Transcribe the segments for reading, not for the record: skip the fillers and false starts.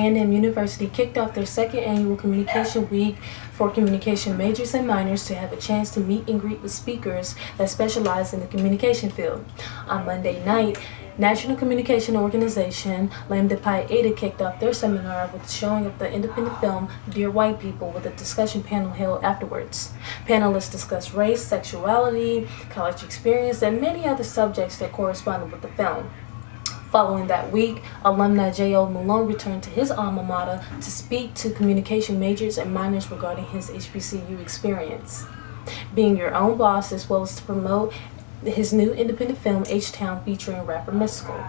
A&M University kicked off their second annual Communication Week for communication majors and minors to have a chance to meet and greet with speakers that specialize in the communication field. On Monday night, National Communication Organization Lambda Pi Eta kicked off their seminar with the showing of the independent film Dear White People with a discussion panel held afterwards. Panelists discussed race, sexuality, college experience, and many other subjects that corresponded with the film. Following that week, alumni J.O. Malone returned to his alma mater to speak to communication majors and minors regarding his HBCU experience. Being your own boss, as well as to promote his new independent film, H-Town, featuring rapper Mystical.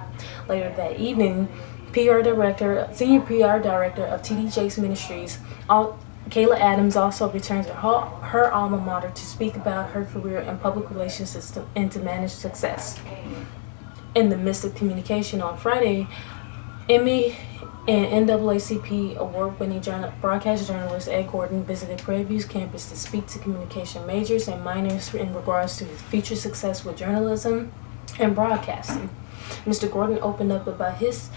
Later that evening, Senior PR Director of TD Jakes Ministries, Kayla Adams also returned to her alma mater to speak about her career in public relations system and to manage success. In the midst of communication on Friday, Emmy and NAACP award-winning broadcast journalist Ed Gordon visited Prairie View's campus to speak to communication majors and minors in regards to his future success with journalism and broadcasting. Mr. Gordon opened up about his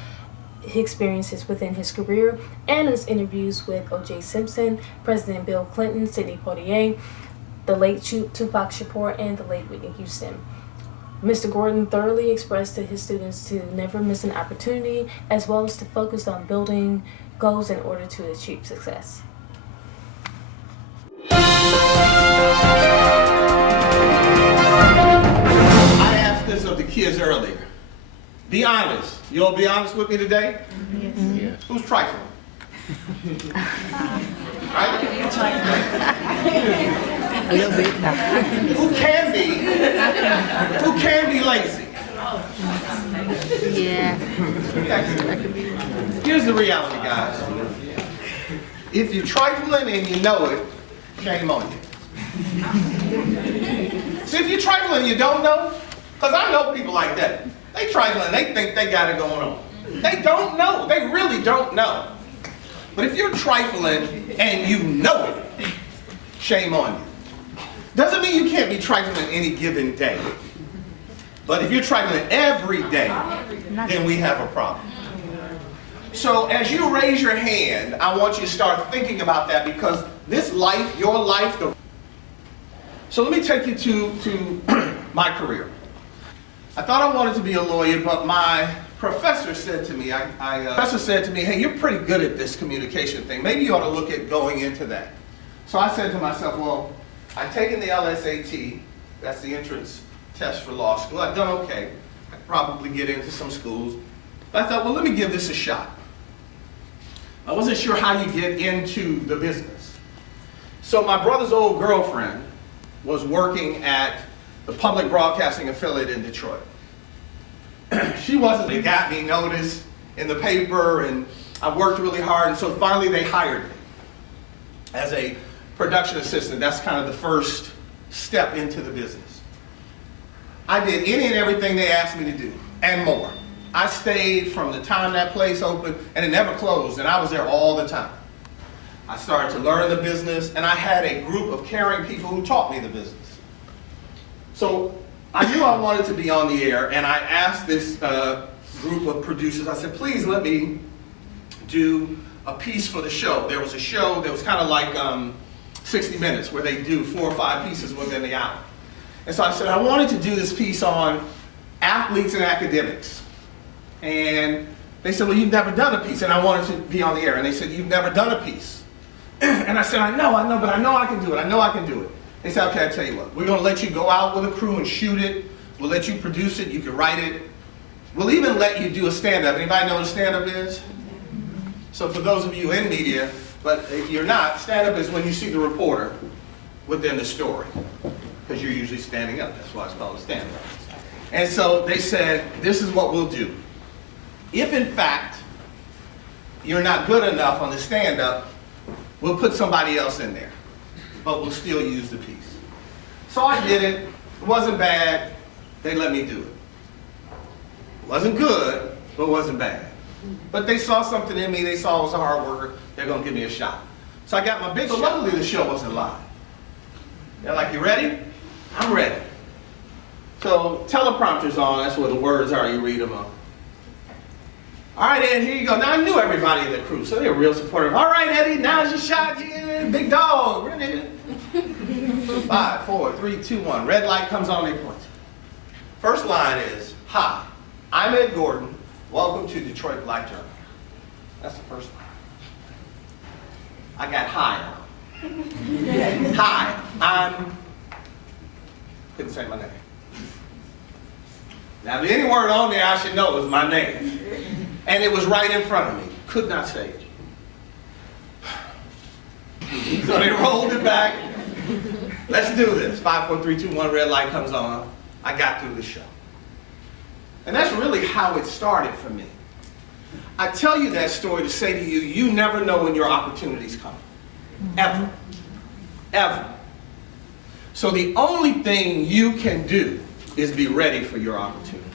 experiences within his career and his interviews with O.J. Simpson, President Bill Clinton, Sidney Poitier, the late Tupac Shakur, and the late Whitney Houston. Mr. Gordon thoroughly expressed to his students to never miss an opportunity, as well as to focus on building goals in order to achieve success. I asked this of the kids earlier. Be honest. You all be honest with me today? Yes. Yes. Who's trifling? Right? A little bit. Who can be lazy? Yeah. Here's the reality, guys. If you're trifling and you know it, shame on you. See, if you're trifling and you don't know, because I know people like that. They trifling, they think they got it going on. They don't know. They really don't know. But if you're trifling and you know it, shame on you. Doesn't mean you can't be trifling any given day. But if you're trifling every day, then we have a problem. So as you raise your hand, I want you to start thinking about that, because this life, your life, so let me take you to my career. I thought I wanted to be a lawyer, but my professor said to me, hey, you're pretty good at this communication thing. Maybe you ought to look at going into that. So I said to myself, well, I've taken the LSAT, that's the entrance test for law school. I've done okay. I could probably get into some schools. But I thought, well, let me give this a shot. I wasn't sure how you get into the business. So my brother's old girlfriend was working at the public broadcasting affiliate in Detroit. She wasn't, they got me noticed in the paper, and I worked really hard, and so finally they hired me as a production assistant. That's kind of the first step into the business. I did any and everything they asked me to do, and more. I stayed from the time that place opened, and it never closed, and I was there all the time. I started to learn the business, and I had a group of caring people who taught me the business. So I knew I wanted to be on the air, and I asked this group of producers, I said, please let me do a piece for the show. There was a show that was kind of like 60 Minutes, where they do 4 or 5 pieces within the hour. And so I said, I wanted to do this piece on athletes and academics. And they said, well, you've never done a piece, and I wanted to be on the air. And they said, you've never done a piece. And I said, I know, but I know I can do it. I know I can do it. They said, okay, I'll tell you what. We're going to let you go out with a crew and shoot it. We'll let you produce it. You can write it. We'll even let you do a stand-up. Anybody know what a stand-up is? So for those of you in media, but if you're not, stand-up is when you see the reporter within the story, because you're usually standing up. That's why it's called a stand-up. And so they said, this is what we'll do. If in fact you're not good enough on the stand-up, we'll put somebody else in there, but we'll still use the piece. So I did it. It wasn't bad. They let me do it. It wasn't good, but it wasn't bad. But they saw something in me. They saw I was a hard worker. They're going to give me a shot. So I got my big shot. Luckily, the show wasn't live. They're like, you ready? I'm ready. So teleprompter's on. That's where the words are. You read them up. All right, Ed, here you go. Now, I knew everybody in the crew, so they were real supportive. All right, Eddie, now's your shot. Yeah, big dog. 5, 4, 3, 2, 1. Red light comes on, they point. First line is, hi, I'm Ed Gordon. Welcome to Detroit Black Journal. That's the first line. I got hi on. Hi, couldn't say my name. Now, if any word on there I should know is my name. And it was right in front of me. Could not say it. So they rolled it back. Let's do this. 5, 4, 3, 2, 1, red light comes on. I got through the show. And that's really how it started for me. I tell you that story to say to you, you never know when your opportunities come. Ever. Ever. So the only thing you can do is be ready for your opportunity.